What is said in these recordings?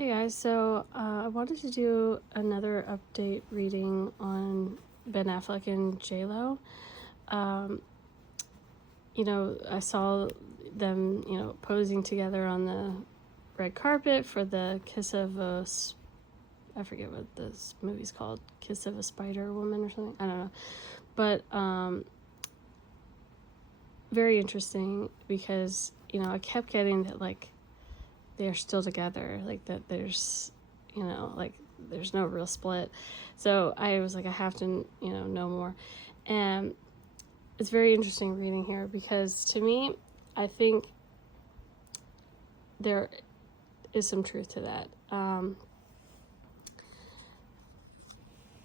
Hey guys, so I wanted to do another update reading on Ben Affleck and J-Lo. I saw them, posing together on the red carpet for the I forget what this movie's called, Kiss of a Spider Woman or something, I don't know. But very interesting because, I kept getting that, like, they're still together, like that there's there's no real split. So I was like, I have to know more. And it's very interesting reading here because to me, I think there is some truth to that.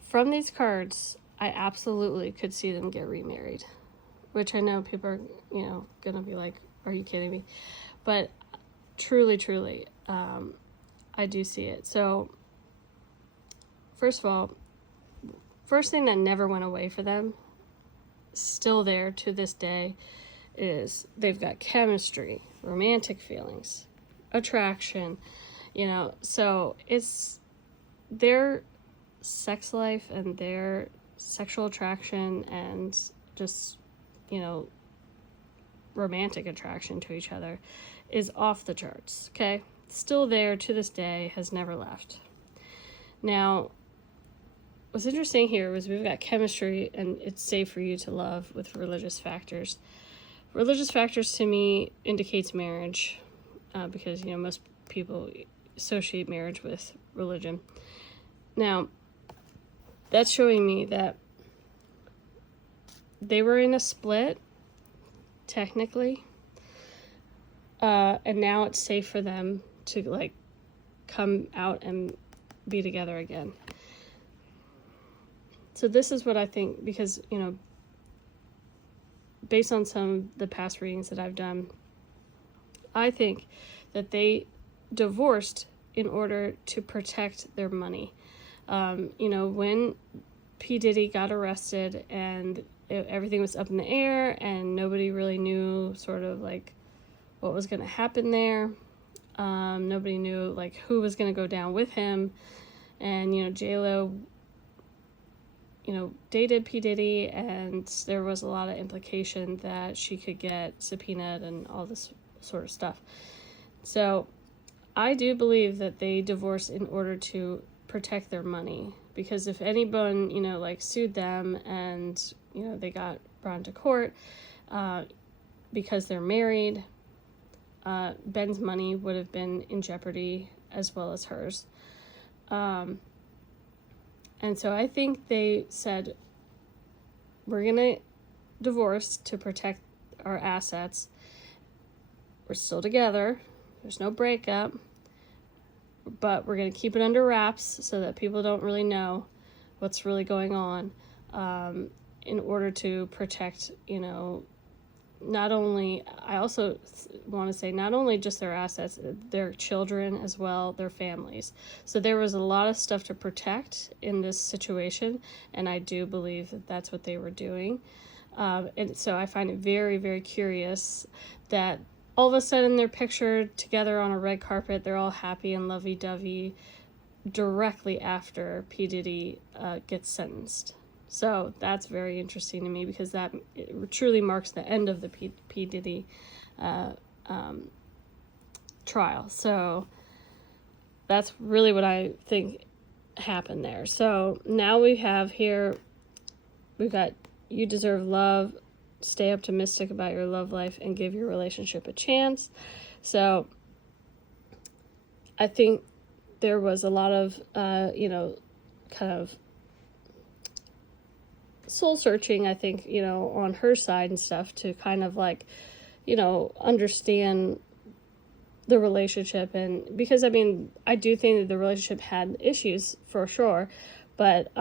From these cards, I absolutely could see them get remarried, which I know people are gonna be like, are you kidding me? But truly, I do see it. So first of all, first thing that never went away for them, still there to this day, is they've got chemistry, romantic feelings, attraction, so it's their sex life and their sexual attraction and just, romantic attraction to each other is off the charts, okay? Still there to this day, has never left. Now, what's interesting here was we've got chemistry and it's safe for you to love with religious factors. Religious factors to me indicates marriage because, most people associate marriage with religion. Now, that's showing me that they were in a split, technically, and now it's safe for them to come out and be together again. So this is what I think, because based on some of the past readings that I've done, I think that they divorced in order to protect their money. When P. Diddy got arrested and everything was up in the air and nobody really knew sort of what was going to happen there. Nobody knew who was going to go down with him. And, J-Lo, dated P. Diddy, and there was a lot of implication that she could get subpoenaed and all this sort of stuff. So I do believe that they divorced in order to protect their money, because if anyone, sued them and, they got brought into court because they're married, Ben's money would have been in jeopardy as well as hers. And so I think they said, we're going to divorce to protect our assets. We're still together. There's no breakup. But we're going to keep it under wraps so that people don't really know what's really going on, in order to protect, not only, I also want to say, not only just their assets, their children as well, their families. So there was a lot of stuff to protect in this situation, and I do believe that that's what they were doing. And so I find it very, very curious that all of a sudden they're pictured together on a red carpet. They're all happy and lovey-dovey directly after P. Diddy gets sentenced. So that's very interesting to me, because that truly marks the end of the P. Diddy trial. So that's really what I think happened there. So now we have here, we've got you deserve love, stay optimistic about your love life, and give your relationship a chance. So I think there was a lot of, kind of soul searching, I think, on her side and stuff, to kind of understand the relationship. And because, I do think that the relationship had issues for sure, but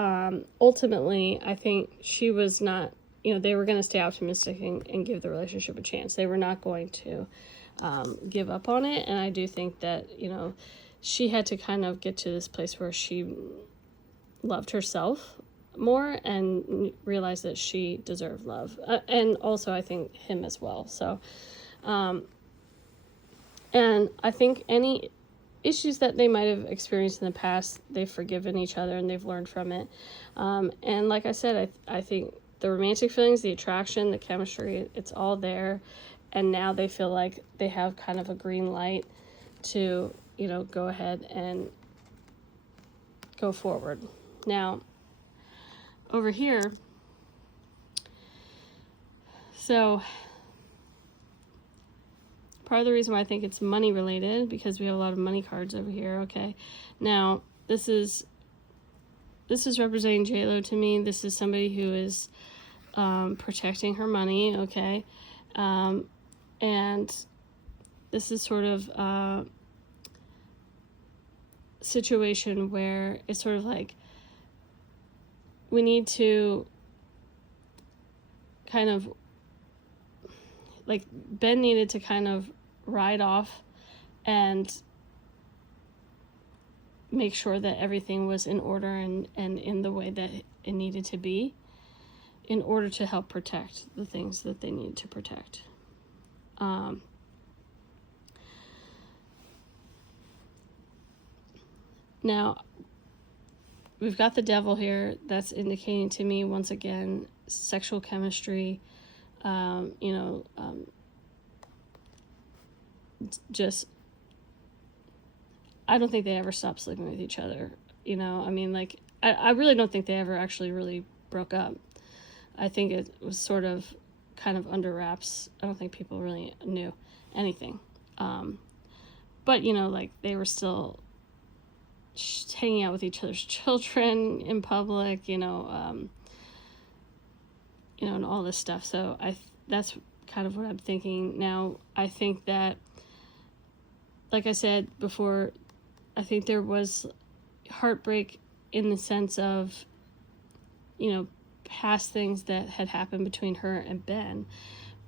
ultimately I think she was not, they were going to stay optimistic and give the relationship a chance. They were not going to give up on it. And I do think that, she had to kind of get to this place where she loved herself more and realized that she deserved love. And also I think him as well. So, and I think any issues that they might have experienced in the past, they've forgiven each other and they've learned from it. And like I said, I think the romantic feelings, the attraction, the chemistry, it's all there. And now they feel like they have kind of a green light to, go ahead and go forward. Now, over here, so part of the reason why I think it's money related, because we have a lot of money cards over here. Okay, now this is representing JLo to me. This is somebody who is protecting her money. Okay, and this is sort of a situation where it's sort of like we need to kind of, like, Ben needed to kind of ride off and make sure that everything was in order and in the way that it needed to be in order to help protect the things that they need to protect. Now, we've got the devil here. That's indicating to me, once again, sexual chemistry, just, I don't think they ever stopped sleeping with each other. I really don't think they ever actually really broke up. I think it was sort of kind of under wraps. I don't think people really knew anything. But, they were still hanging out with each other's children in public, and all this stuff. So that's kind of what I'm thinking. Now, I think that, like I said before, I think there was heartbreak in the sense of, past things that had happened between her and Ben.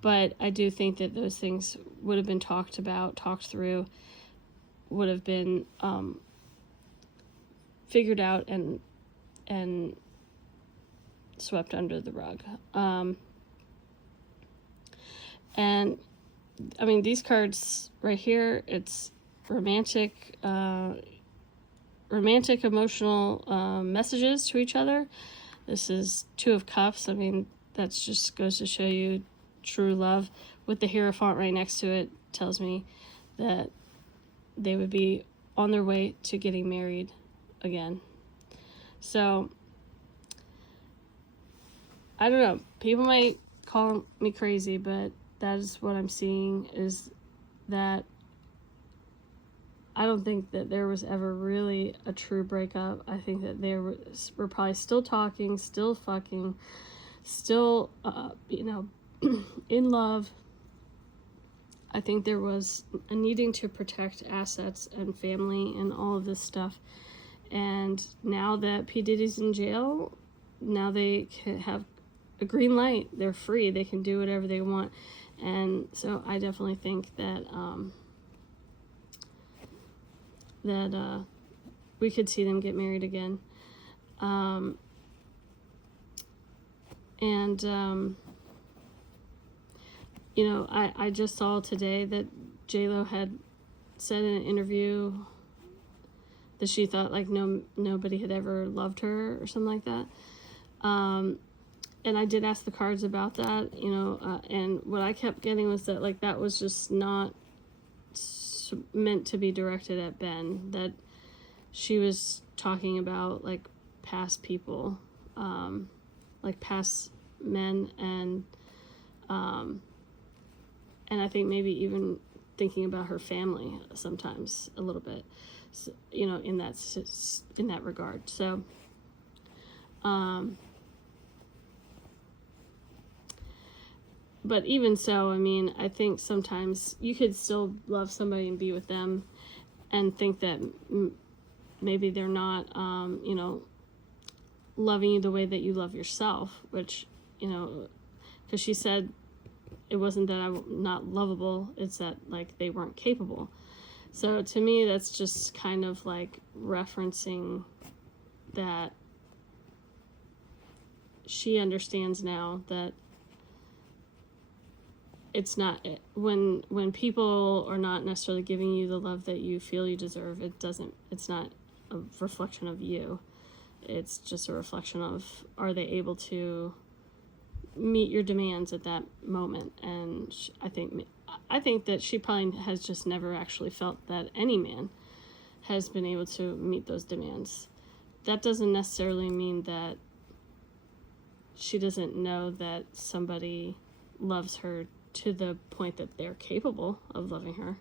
But I do think that those things would have been talked about, talked through, would have been figured out and swept under the rug. And I mean, these cards right here, it's romantic emotional messages to each other. This is Two of Cups. I mean, that just goes to show you true love. With the Hierophant right next to it, tells me that they would be on their way to getting married again. So, I don't know. People might call me crazy, but that is what I'm seeing, is that I don't think that there was ever really a true breakup. I think that they were probably still talking, still fucking, still, in love. I think there was a needing to protect assets and family and all of this stuff. And now that P. Diddy's in jail, now they can have a green light. They're free. They can do whatever they want. And so I definitely think that we could see them get married again. I just saw today that JLo had said in an interview that she thought like nobody had ever loved her or something like that. And I did ask the cards about that, and what I kept getting was that like that was just not meant to be directed at Ben, that she was talking about like past people, like past men, and I think maybe even thinking about her family sometimes a little bit, so, in that regard. So, but even so, I mean, I think sometimes you could still love somebody and be with them and think that maybe they're not, loving you the way that you love yourself, which, because she said it wasn't that I'm not lovable, it's that, like, they weren't capable. So to me, that's just kind of like referencing that she understands now that it's not, when people are not necessarily giving you the love that you feel you deserve, it's not a reflection of you. It's just a reflection of, are they able to meet your demands at that moment? And I think that she probably has just never actually felt that any man has been able to meet those demands. That doesn't necessarily mean that she doesn't know that somebody loves her to the point that they're capable of loving her.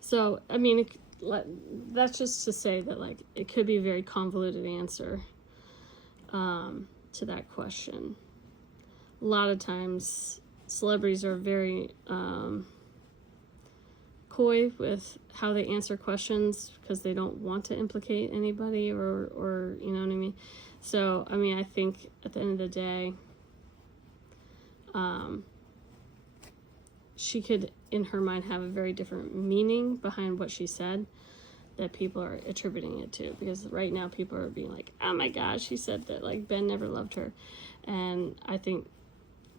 So, I mean, that's just to say that, like, it could be a very convoluted answer to that question. A lot of times, celebrities are very coy with how they answer questions because they don't want to implicate anybody, or you know what I mean? So, I mean, I think at the end of the day, she could, in her mind, have a very different meaning behind what she said that people are attributing it to. Because right now people are being like, oh my gosh, she said that, like, Ben never loved her. And I think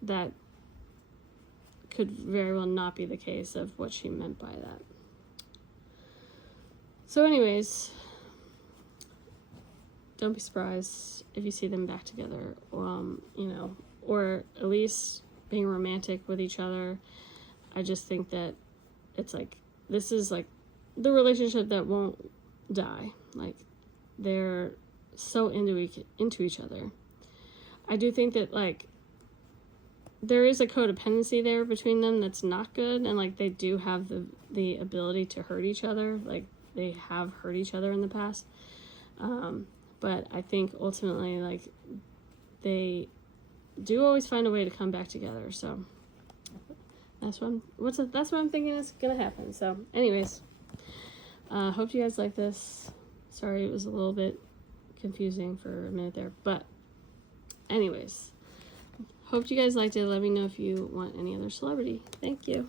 that could very well not be the case of what she meant by that. So anyways, don't be surprised if you see them back together, you know, or at least being romantic with each other. I just think that it's like, this is like the relationship that won't die. Like, they're so into each other. I do think that, like, there is a codependency there between them that's not good, and like they do have the ability to hurt each other. Like, they have hurt each other in the past. But I think ultimately, like, they do always find a way to come back together. So that's what I'm thinking is gonna happen. So anyways, hope you guys like this. Sorry it was a little bit confusing for a minute there, but anyways, hope you guys liked it. Let me know if you want any other celebrity. Thank you.